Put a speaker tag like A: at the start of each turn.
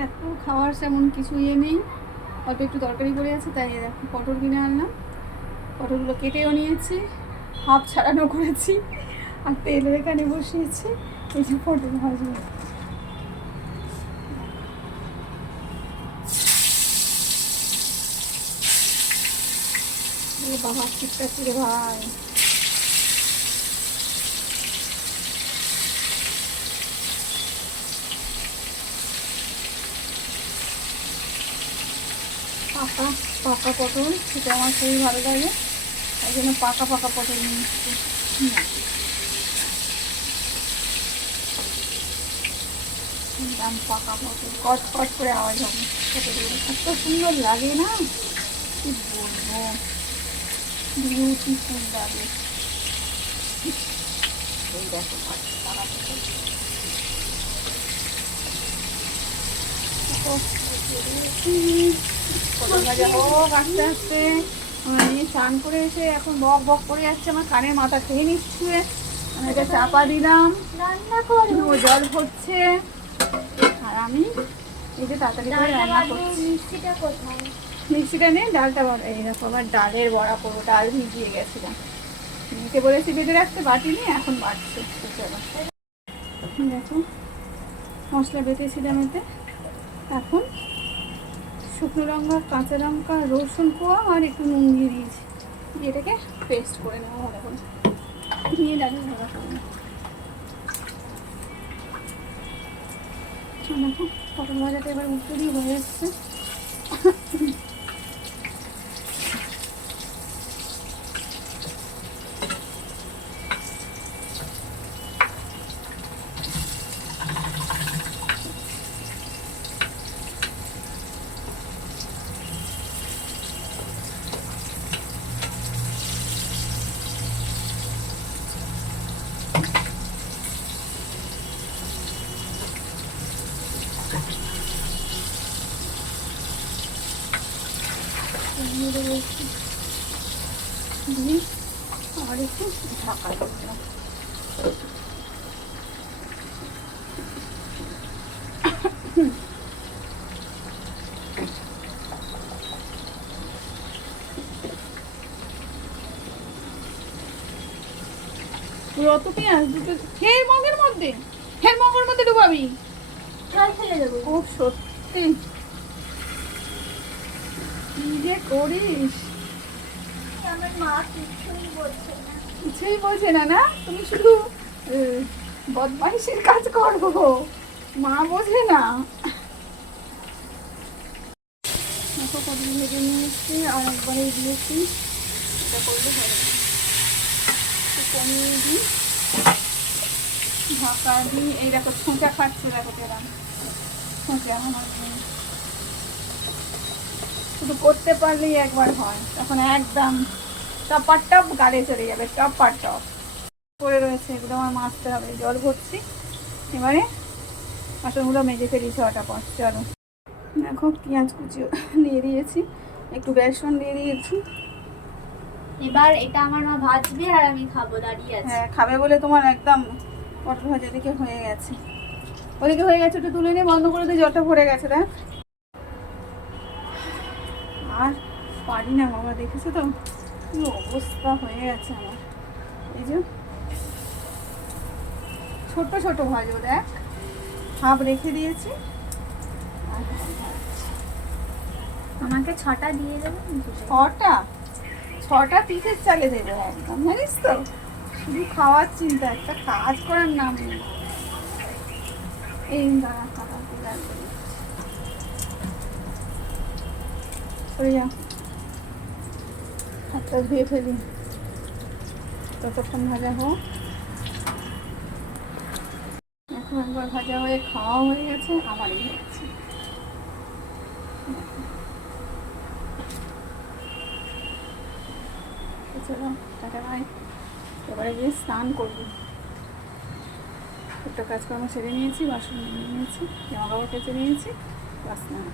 A: দেখো, খাওয়ার তেমন কিছু ইয়ে নেই। অল্প একটু তরকারি পড়ে আছে, তাই দেখো পটল কিনে আনলাম। পটলগুলো কেটেও নিয়েছি, হাফ ছাড়ানো করেছি, আর তেলের এখানে বসিয়েছি, এই যে পটল ভাজবো। বাবা চিৎকার রে ভাই। পাকা পাকা পটল সেটা আমার খুবই ভালো লাগে। তাই জন্য পাকা পাকা পটল নিয়ে দাম পাকা পটল, কট কট করে আওয়াজ হবে। এত সুন্দর লাগে না? কি বলব? বিউটিফুল লাগে। এই দেখো পাকা পটল। পটল ভাজা হোক আস্তে আস্তে স্নান করে এসে এখন বক বক করে যাচ্ছে আমার কানের মাথা খেয়ে নিচ্ছে আমি এটা চাপা দিলাম জল হচ্ছে আর আমি এই যে তাড়াতাড়ি করে রান্না মিক্সিটা নিয়ে ডালটা বড় এই দেখো আবার ডালের বড়া করব ডাল ভিজিয়ে গেছিলাম নিতে বলেছি বেঁধে রাখতে বাটি নিয়ে এখন বাড়ছে চলো দেখো মশলা বেটেছিলাম এতে এখন শুকনো লঙ্কা, কাঁচা লঙ্কা, রসুন কোয়া আর একটু নুন দিয়ে দিয়েছি। দিয়ে এটাকে পেস্ট করে নেব ভালো করে নিয়ে ডালের ভালো করে দেখো পটল ভাজাটা এবার উঠতে দিয়ে হয়ে এসছে। দেবো একটু দিয়ে আর একটু ঢাকা দিলাম রত পেঁয়াজ দুটো হের মগের মধ্যে হের মগের মধ্যে ডুবাবি।
B: জল ফেলে দেবো।
A: ও সত্যি। কি যে করিস?
B: আমার মা কিছুই বলছে না।
A: কিছুই বোঝে না না? তুমি শুধু বদমাইশের কাজ করব মা বোঝে না। দেখো কদিন ভেজে নিয়ে এসছি আর একবারে দিয়েছি। এটা করলে হবে কমিয়ে দিই। ঢাকা দিই। এই দেখো ছোঁচা খাচ্ছে দেখো কেরাম। ছোঁচা আমার। শুধু করতে পারলেই একবার হয়। তখন একদম টপার টপ গাড়ি চলে যাবে টপার টপ পড়ে রয়েছে এগুলো আমার মাছতে হবে জল ভরছি। এবারে বাসনগুলো মেজে ফেলি ছটা পর চলো। দেখো পেঁয়াজ কুচি দিয়ে দিয়েছি একটু বেসন দিয়ে দিয়েছি।
B: এবার এটা আমার মা ভাজবে আর আমি খাব দাঁড়িয়ে আছি।
A: হ্যাঁ খাবে বলে তোমার একদম পটল ভাজা দিকে হয়ে গেছে। ওদিকে হয়ে গেছে একটু তুলে নিয়ে বন্ধ করে দিয়ে জলটা ভরে গেছে দেখ। পারি না বাবা দেখেছ তো? কি অবস্থা হয়ে গেছে আমার। এই যে ছোট ছোট ভাজো দেখ। হাফ রেখে দিয়েছি।
B: আমাকে ছটা দিয়ে দেবে
A: ছটা? ছটা পিঠের চালে দেবো একদম জানিস তো? শুধু খাওয়ার চিন্তা একটা কাজ করার নাম নেই। এই দাঁড়া খাওয়া সরে যাও হাতটা ধুয়ে ফেলি। ততক্ষণ ভাজা হোক। এখন একবার ভাজা হয়ে খাওয়া হয়ে গেছে, আবার এই হচ্ছে। চলো, টাটা ভাই এবারে গিয়ে স্নান করব। একটা কাজকর্ম সেরে নিয়েছি, বাসন নিয়ে নিয়েছি জামা কাপড় কেচে নিয়েছি, বাস স্নান